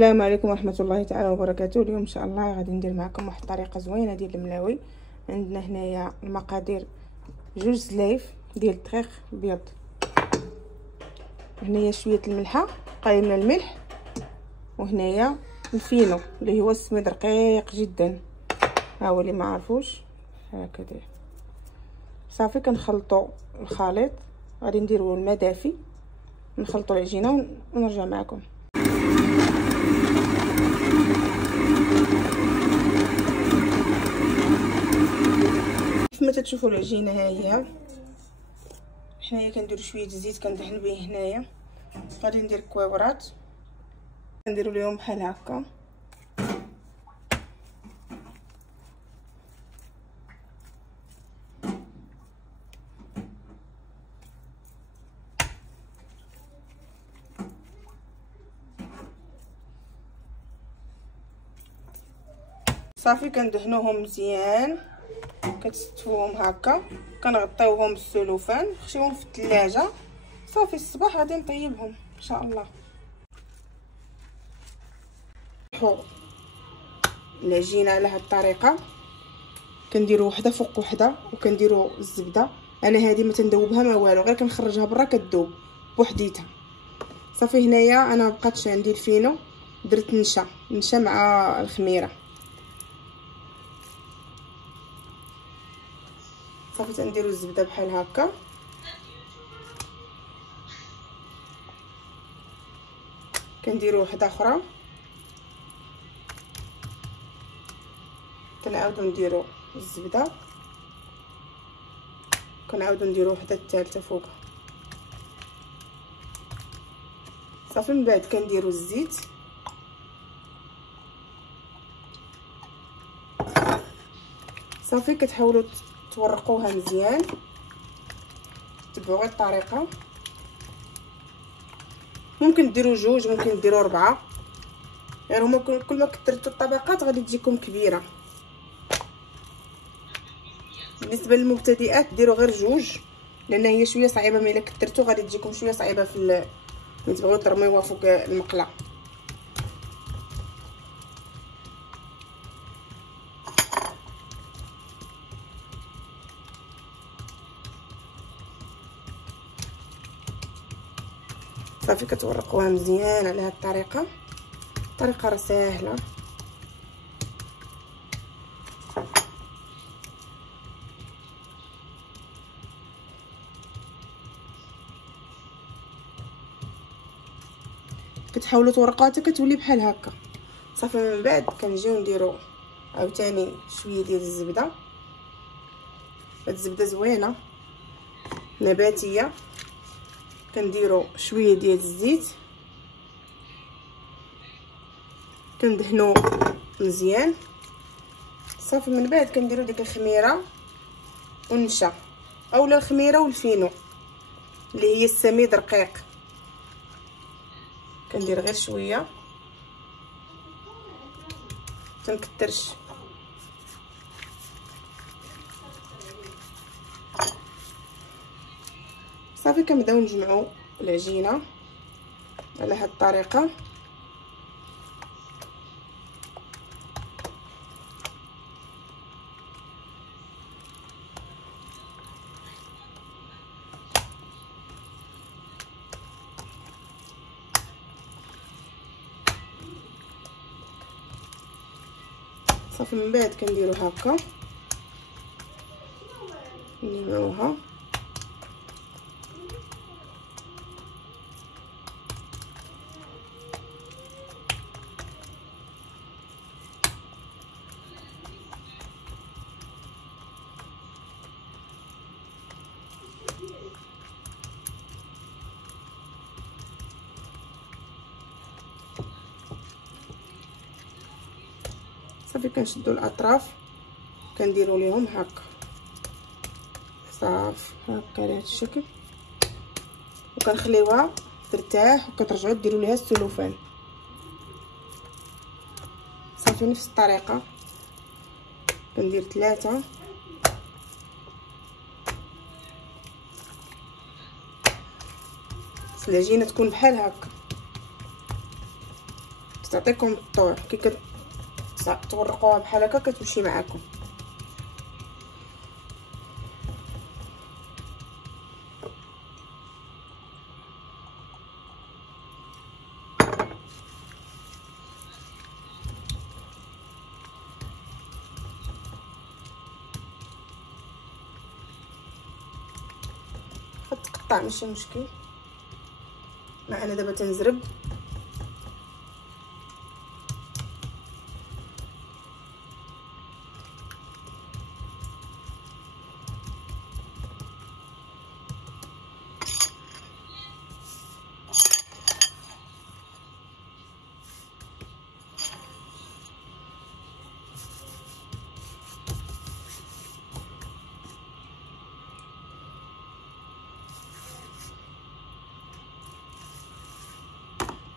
السلام عليكم ورحمه الله تعالى وبركاته. اليوم ان شاء الله غادي ندير معكم واحد الطريقه زوينه ديال الملاوي. عندنا هنايا المقادير: جوج زلايف ديال الدقيق بيض، هنايا شويه الملحه، قليل من الملح، وهنايا الفينو اللي هو السميد رقيق جدا، ها هو اللي ما عرفوش هكذا. صافي كنخلطوا الخليط، غادي نديروا الماء دافي، نخلطوا العجينه ونرجع معكم. كيفما تشوفوا العجينه ها هي. حنايا كنديروا شويه زيت كندهن به هنايا، غادي ندير كويورات كنديروا لهم بحال هكا. صافي كندهنوهم مزيان، كتستفوهم هكا، كنغطيوهم بالسلوفان، نخشيوهم في الثلاجه. صافي الصباح غادي نطيبهم ان شاء الله. العجينه على هاد الطريقه كنديروا وحده فوق وحده، وكنديروا الزبده. انا هذه ما تندوبها ما والو، غير كنخرجها برا كتذوب بوحديتها. صافي هنايا انا مبقاتش عندي الفينو، درت نشا مع الخميره. صافي تنديروا الزبده بحال هكا، كنديروا وحده اخرى، كنعاودوا نديروا الزبده، كنعاودوا نديروا وحده الثالثه فوقها. صافي من بعد كنديروا الزيت، صافي كتحاولوا تورقوها مزيان، تبعوا غير الطريقه. ممكن ديروا جوج، ممكن ديروا 4، يعني هما كل ما كثرتوا الطبقات غادي تجيكم كبيره. بالنسبه للمبتدئات ديروا غير جوج، لان هي شويه صعيبه، ملي كثرتوا غادي تجيكم شويه صعيبه في ملي تبغيو ترميوها فوق المقله. صافي كتورقوها مزيان على هاد الطريقه. الطريقه راه ساهله. كتحاولوا تورقوها حتى كتولي بحال هكا. صافي من بعد كنجيو نديرو عاوتاني شويه ديال الزبده. هاد الزبده زوينه نباتيه. كنديرو شويه ديال الزيت، كندهنو مزيان. صافي من بعد كنديرو ديك الخميره والنشا، اولا الخميره والفينو اللي هي السميد رقيق. كندير غير شويه، تنكترش. صافي كنبداو نجمعوا العجينه على هاد الطريقه. صافي من بعد كنديرو هكا، نجمعوها. صافي كنشدو الاطراف كنديروا ليهم هكا، صافي هكا على هذا الشكل، وكنخليوها ترتاح، وكترجعوا ديروا ليها السلوفان. صافي نفس الطريقه كندير 3. العجينه تكون بحال هكا، تعطيكم الطور. كي كتورقوها بحال هكا كتمشي معاكم. تقطع ماشي مشكل. انا دابا تنزرب.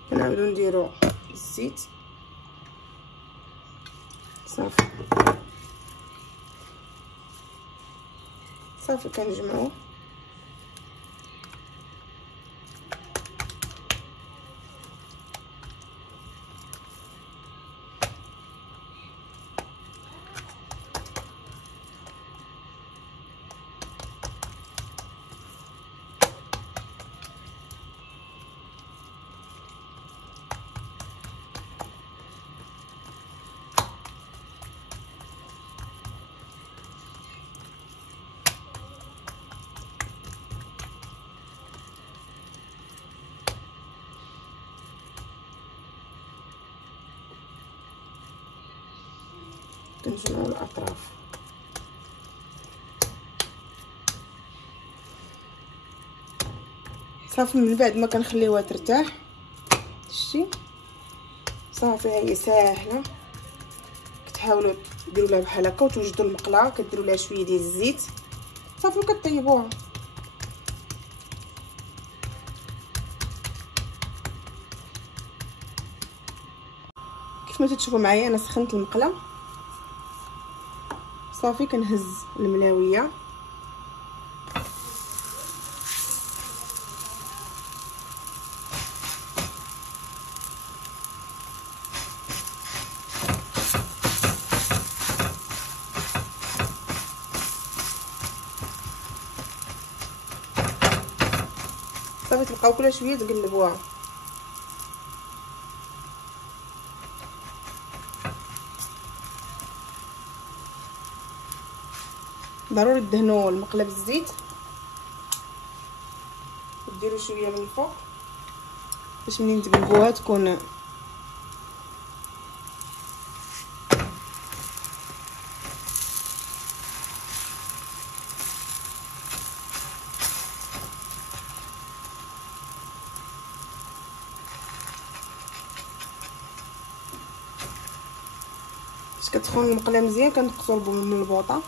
كنعاودو نديرو الزيت صافي. صافي كنجمعو. كنجمعو الاطراف. صافي من بعد ما كنخليوها ترتاح. شتي صافي هي ساهله. كتحاولوا ديروا لها بحال هكا وتوجدوا المقله، كديروا لها شويه ديال الزيت صافي وكطيبوها. كيف ما تشوفوا معايا انا سخنت المقله صافي. كنهز الملاويه صافي. تبقاو كل شويه تقلبوها. ضروري تدهنوا المقله بالزيت وديروا شويه من الفوق باش منين تقلبوها تكون باش كتخون المقله مزيان. كنقصوا من البوطه.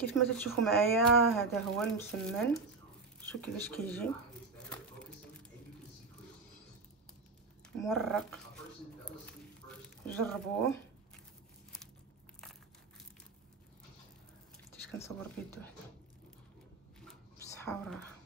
كيف ما تشوفوا معايا هذا هو المسمن. شوف كيفاش كيجي مورق. جربوه. كنصور بيدو بصحه وراحه.